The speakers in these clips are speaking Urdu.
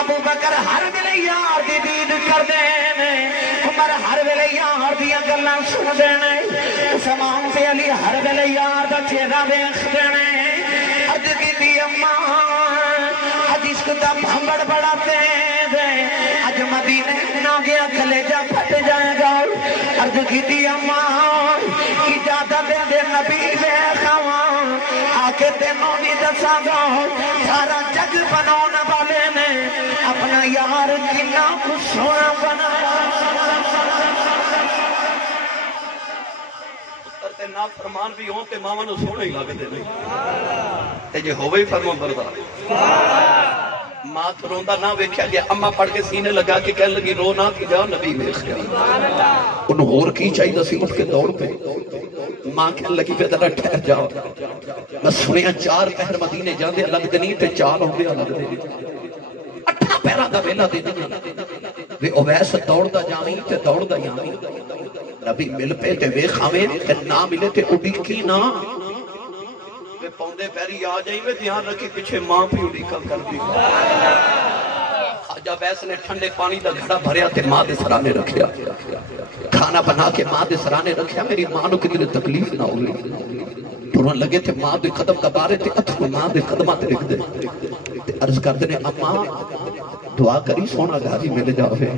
ابو بکر ہر ویلے یار دی دید کر دینے عمر ہر ویلے یار دیا گلاں سن دینے عثمان تے علی ہر ویلے یار دا چہرہ دیکھ دینے عرض کی دی اماں اج عشق دا بھنگڑ بڑا تیز ہے اج مدینے نہ گیا کلیجہ پھٹ جائے گا عرض کی دی اماں اجازت دے نبی دے خواں آکے تینوں نہیں دسا گا سارا جگ بنانے والے نے اپنا یار کنا کچھ سونا بنایا تے نا فرمان بھی ہوں تے ماما نو سونے ہی لگ دے نہیں تے جے ہوئے فرمان بردار ماں تو روندہ نہ ویکھیا گیا اماں پڑھ کے سینے لگا کے کہنے لگی رو نہ تھی جاؤ نبی ویکھ گیا انہوں اور کی چاہی دسی اٹھ کے دوڑ پہ ماں کہنے لگی پہ ذرا ٹھہر جاؤ میں سنیا 4 پہر مدینے جاندے الگ دنی تے 4 ہوندے الگ دنی 8 پہرہ دا ویلا دے دنی وے اویس دوڑ دا جاویں تے دوڑ دا یاویں نبی مل پہ تے ویکھاویں تے نہ ملے تے اڈی کی نہ وے پوندے پیری آ جائیں میں دھیان رکھی پیچھے ماں بھی اڈی کا کر دی خواجہ ویس نے ٹھنڈے پانی دا گھڑا بھریا تے ماں دے سرانے رکھیا کھانا بنا کے ماں دے سرانے رکھیا میری ماں نو کتنی تکلیف نہ ہوئی ٹرون لگے تھے ماں دے قدم دبارے تے اتھو ماں دے قدمہ تے رکھ دے تے عرض کر دینے اماں دعا کری سونا غازی مل جاوے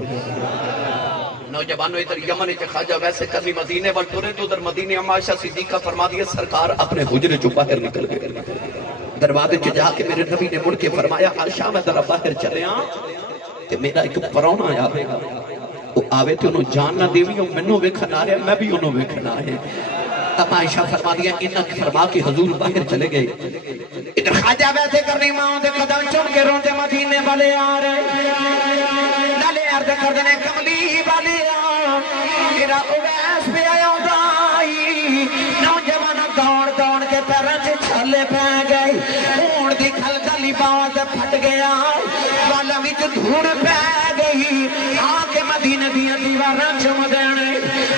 نوجوانوں ادھر یمن کے خواجہ ویسے کبھی مدینے وال ٹرے تو ادھر مدینے عائشہ صدیقہ فرما دیا سرکار اپنے حجرے جو باہر نکل گئے دروازے چ جا کے میرے نبی نے مڑ کے فرمایا عائشہ میں ذرا باہر چلے آ تے میرا ایک پرونا آیا وہ آوے تے انہوں جان نہ دیوی ہوں منوں ویکھن آ رہا میں بھی انہوں ویکھن آ رہے اب عائشہ فرما دیا انہاں فرما کے حضور باہر چلے گئے ادھر خواجہ ویسے کرنی ماں دے قدم چن کے روندے مدینے والے آ رہے لالے عرض کر دینے کملی والے آ میرا اویس پہ آیا دائی نوجوان دوڑ دوڑ کے پیروں سے چھلے پہ گئی اون دی کھل گلی باز پھٹ گیا والا وچ دھوڑ پہ گئی آکے مدینے دیا دیواراں چم دینے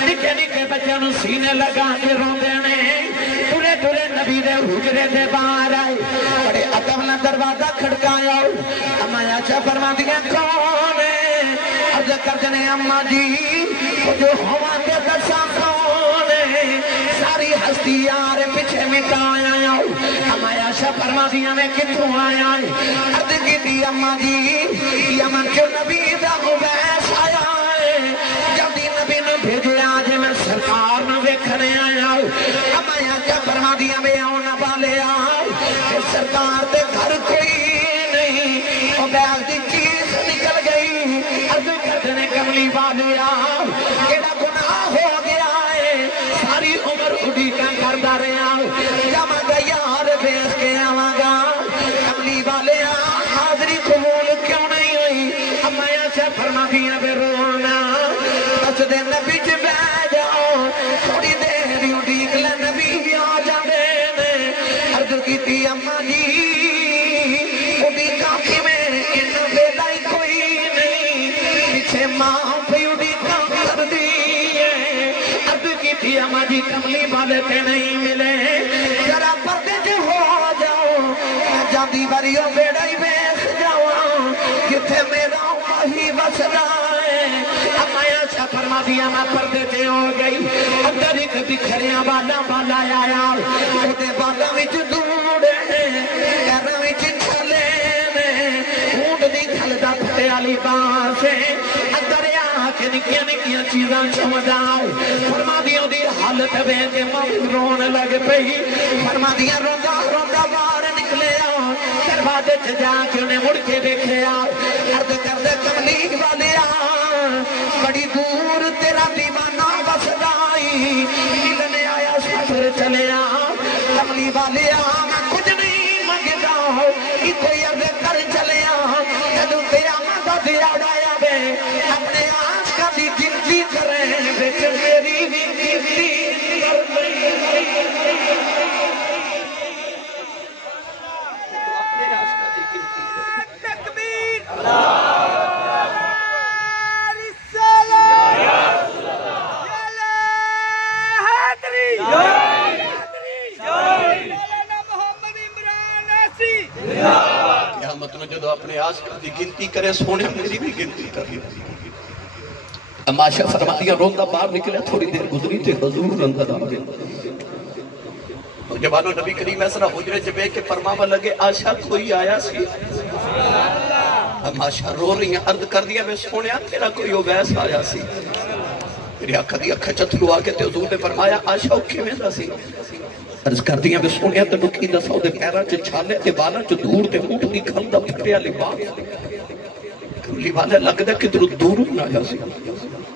نکے نکے بچوں نو سینے لگا کے رو دینے ترے ترے نبی دے حجرے دے باہر آئے بڑے ادب نہ دروازہ کھڑکایا اما عائشہ فرما دیا کون ہے عرض کر دینے اماں جی جو ہوا کے دسا کون ہے ساری ہستی یار پیچھے مٹایا اما عائشہ فرما دیا میں کتوں آیا عرض کی دی اماں جی یمن جو نبی دا اویس آیا ہے جب دی نبی نے بھیجیا آج میں سرکار نہ ویکھنے آیا اما عائشہ فرما دیا میں آنا والے آؤ کہ سرکار دے گھر کوئی نہیں اویس دی چیز نکل گئی عرض کرنے کملی والے آؤ کیڑا گناہ ہو گیا ہے ساری عمر اڈی کا کردہ رہا جمع گیا اور بیس کے آواں گا کملی والے آؤ حاضری قبول کیوں نہیں ہوئی اما عائشہ فرما دیا بے رونا بس دے نبی چ بہ جاؤ تھوڑی دیر اڈی کلا نبی آ جاندے نے عرض کیتی اما جی اڈی کافی میں ان ویلا ہی کوئی نہیں پیچھے ماں پہ اڈی کام کر دی ہے عرض کیتی اما جی کملی والے پہ نہیں ملے ذرا پردے چ ہو جاؤ جاندی بریوں بیڑا ہی بیس جاؤ کتھے میرا وہی وسنا ہے اما عائشہ فرما دیا میں پردے تے ہو گئی اندر ایک بکھریا والا والا آیا اودے والا وچ دوڑے پیراں وچ چھلے نے اونٹ دی کھل دا پھٹے والی بانس اندر آ کے نکیاں نکیاں چیزاں چمدا فرما دیا دی حالت ویکھ کے ماں رون لگ پئی فرما دیا روندا روندا باہر نکلے دروازے چ جا کے انہیں مڑ کے دیکھیا عرض کردے کملی والے بڑی دور تیرا دیوانہ بسدائی ملنے آیا سفر چلے کملی والے میں کچھ نہیں منگتا کوئی عرض کر چلے جدو قیامت دا دیاڑا آوے اپنے آس کا بھی گنتی کریں بچ میری بھی گنتی کر قیامت میں جدو اپنے عاشق کی گنتی کرے سونے میری بھی گنتی کر عائشہ فرمایا روندہ باہر نکلے تھوڑی دیر گزری تھے حضور اندر آ گئے جبانو نبی کریم ایسا حجرے جبے کے فرماوا لگے عائشہ کوئی آیا سی ہم عائشہ رو رہی ہیں عرض کر دیا میں سونیا تیرا کوئی اویس آیا سی میری آنکھا دی اکھا چترو آگے تے حضور نے فرمایا عائشہ اوکے میں دا سی عرض کر دیا میں سونیا تے نکی دا سو دے پیرا چے چھالے تے بالا چے دور تے اونٹ دی کھل دا پھٹیا لباس کملی والا لگ دا کہ دور نہ آیا سی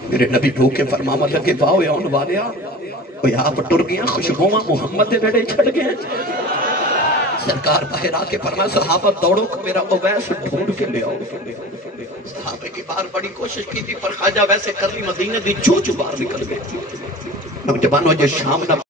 میرے نبی رو کے فرماوا لگے باؤ یا ان والیا کوئی آپ ٹر گیا خوشبوما محمد دے بیڑے چھڑ گئے سرکار باہر آ کے فرمایا صحابہ دوڑو کہ میرا اویس ڈھونڈ کے لے آؤ صحابہ کی باہر بڑی کوشش کی تھی پر خواجہ ویسے کر لی مدینہ دی چوچ باہر نکل گئے نوجوانوں جو شام نہ